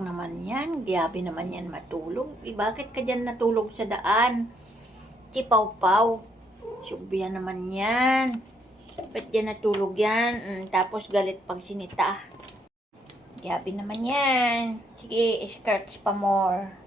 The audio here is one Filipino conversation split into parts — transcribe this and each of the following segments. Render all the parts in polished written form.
naman yan. Grabe naman yan matulog. Bakit ka dyan natulog sa daan? Chipaw-paw. Subya naman yan. Ba't dyan natulog yan? Tapos galit pag sinita. Grabe naman yan. Sige, scratch pa more.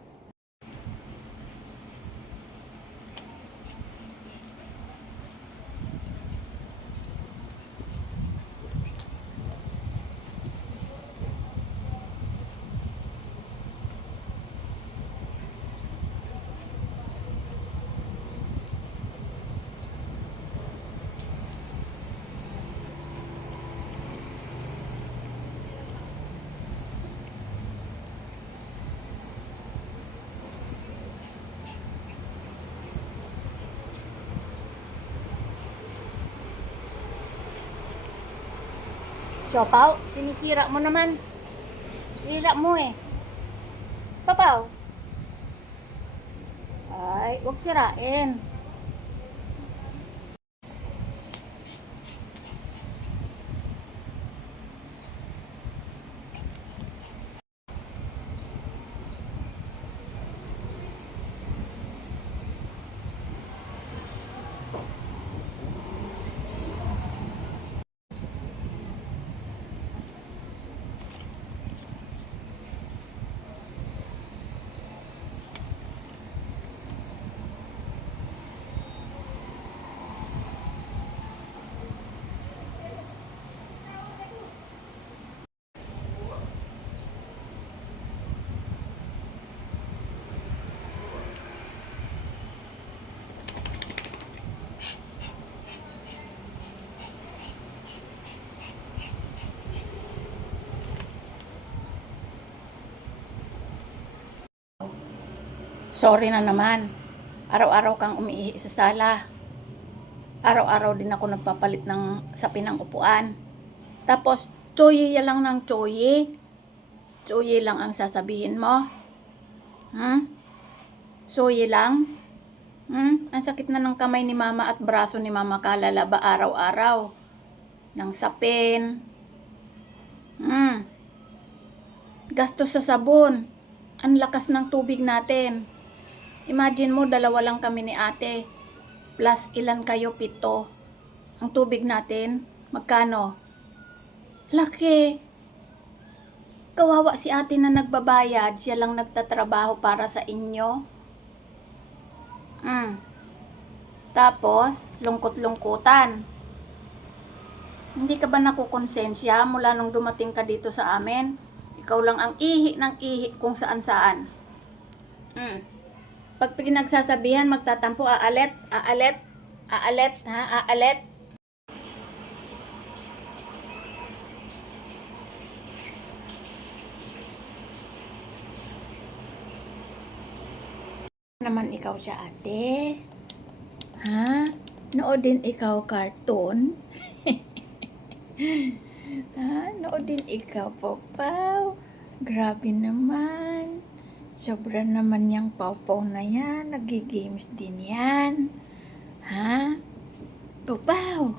Siopaw, sinisira mo naman. Sira mo eh. Papaw. Ay, huwag sirain. Sorry na naman. Araw-araw kang umiihi sa sala. Araw-araw din ako nagpapalit ng sapin ng upuan. Tapos, tsoye lang ng tsoye. Tsoye lang ang sasabihin mo. Tsoye lang. Ang sakit na ng kamay ni mama at braso ni mama kalalaba araw-araw. Ng sapin. Gastos sa sabon. Ang lakas ng tubig natin. Imagine mo, 2 lang kami ni ate. Plus ilan kayo? 7. Ang tubig natin, magkano? Laki. Kawawa si ate na nagbabayad. Siya lang nagtatrabaho para sa inyo. Tapos, lungkot-lungkutan. Hindi ka ba nakukonsensya mula nung dumating ka dito sa amin? Ikaw lang ang ihi ng ihi kung saan-saan. Pag pinagsasabihan, magtatampo, aalet, ha, aalet. Naman ikaw siya, ate. Ha? Noodin ikaw cartoon? Ha? Noodin ikaw, Papaw? Grabe naman. Sobra naman yung Paw-Paw na yan. Nag-games din yan. Ha? Paw-Paw.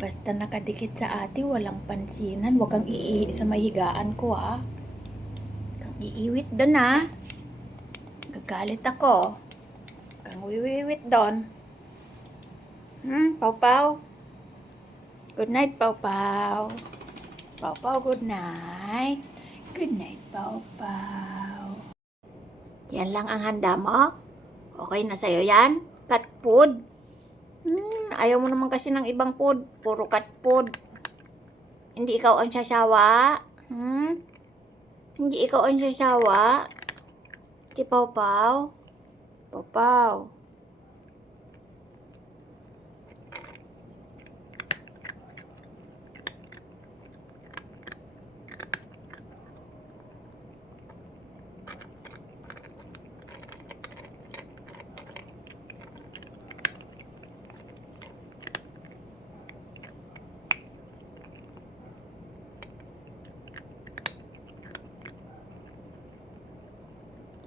Basta nakadikit sa ate, walang pansinan. Huwag kang iihi sa mahigaan ko, ha? Kang iiwit doon, ha? Gagalit ako. Kang wiwiwit doon. Paw-Paw? Good night, Paw-Paw. Paw-Paw, good night. Good night, Paw-Paw. Yan lang ang handa mo? Okay na sa'yo yan? Cat food? Ayaw mo naman kasi ng ibang food. Puro cat food. Hindi ikaw ang sasawa? Hindi ikaw ang sasawa? Si Paw-Paw? Paw-Paw.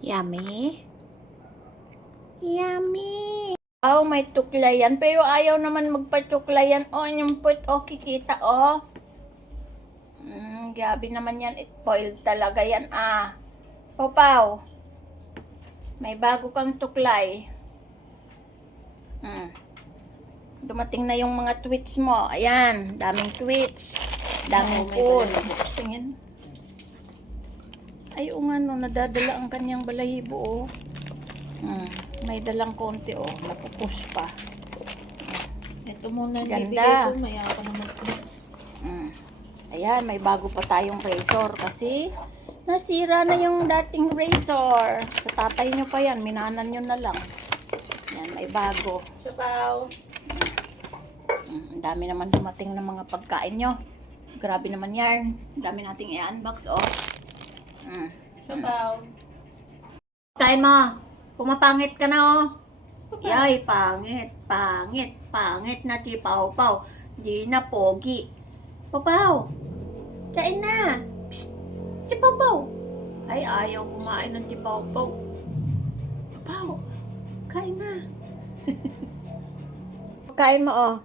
Yummy? Yummy! Oh, may tuklayan. Pero ayaw naman magpatuklayan. Oh, yung put. Oh, kikita. Oh. Gabi naman yan. Spoiled talaga yan Pau-Pau. May bago kang tuklay. Dumating na yung mga tweets mo. Ayan, daming tweets. Daming food. Tingin. Ay, nga no, nadadala ang kanyang balahibo may dalang konti napupush pa. Ito muna ang Ganda. bibigay ko, maya ako naman. Ayan, may bago pa tayong razor kasi nasira na yung dating razor. Sa tatay nyo pa yan, minanan nyo na lang. Yan, may bago. Sabaw. Ang dami naman dumating ng mga pagkain nyo. Grabe naman yan. Ang dami nating i-unbox, Sabaw. Kain mo. Pumapangit ka na, Yay, pangit. Pangit na si Pau-Pau. Di na pogi. Pau-Pau, kain na. Psst, si Pau-Pau. Ay, ayaw kumain ng si Pau-Pau. Pau-Pau, kain na. Kain mo,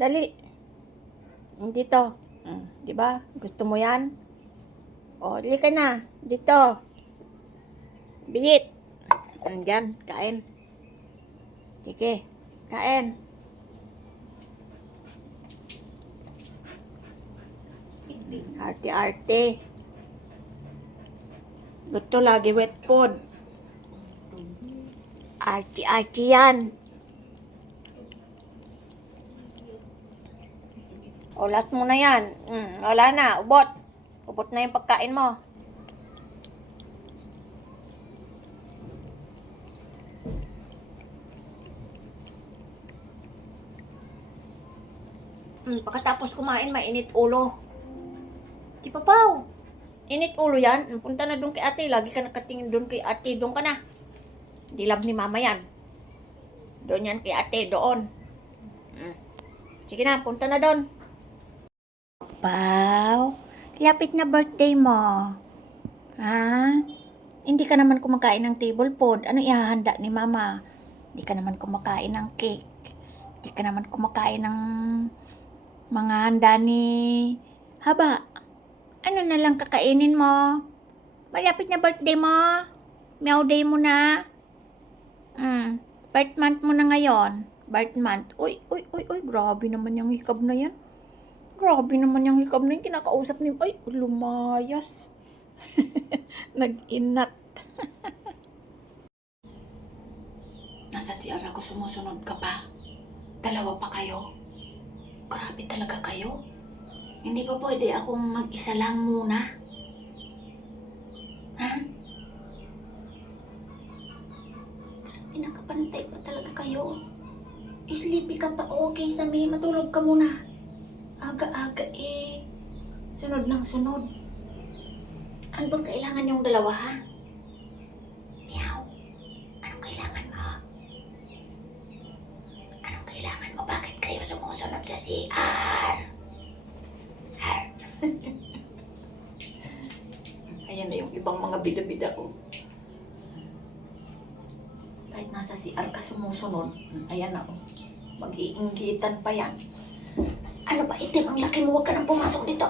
Dali. Dito. Di ba? Gusto mo yan? Dali ka na. Dito. Bilit. Andyan, kain. Sige, kain. Arte-arte. Gusto lagi wet food. Arte-arte yan. Last mo na yan. Wala na, ubot. Ubot na yung pagkain mo. Pagkatapos kumain, mainit ulo. Si Pau-Pau, init ulo yan. Punta na doon kay ate. Lagi ka nakatingin doon kay ate. Doon ka na. Di love ni mama yan. Doon yan kay ate. Doon. Sige na, punta na doon. Pau, lapit na birthday mo. Hindi ka naman kumakain ng table food. Ano ihahanda ni mama? Hindi ka naman kumakain ng cake. Hindi ka naman kumakain ng mga handa ni Haba. Ano na lang kakainin mo? Malapit na birthday mo. Meow day mo na. Birth month mo na ngayon. Birth month. Uy. Grabe naman yung hikab na yan. Grabe naman yung hikab na yan. Kinakausap niyo. Ay, lumayas. Nag-inat. Nasa CR ako, sumusunod ka pa. Dalawa pa kayo. Grabe talaga kayo. Hindi ba pwede akong mag-isa lang muna? Grabe, nakapantay pa talaga kayo. Sleepy ka pa, okay, Sami, matulog ka muna. Aga-aga sunod ng sunod. Ano bang kailangan yung dalawa, Meow, anong kailangan mo? Anong kailangan mo? Bakit kayo sumusunod sa CR? Ayan na yung ibang mga bida-bida ko. Kahit nasa CR ka sumusunod, ayan na mag-iinggitan pa yan. Ano ba itim? Ang laki mo, huwag ka nang pumasok dito.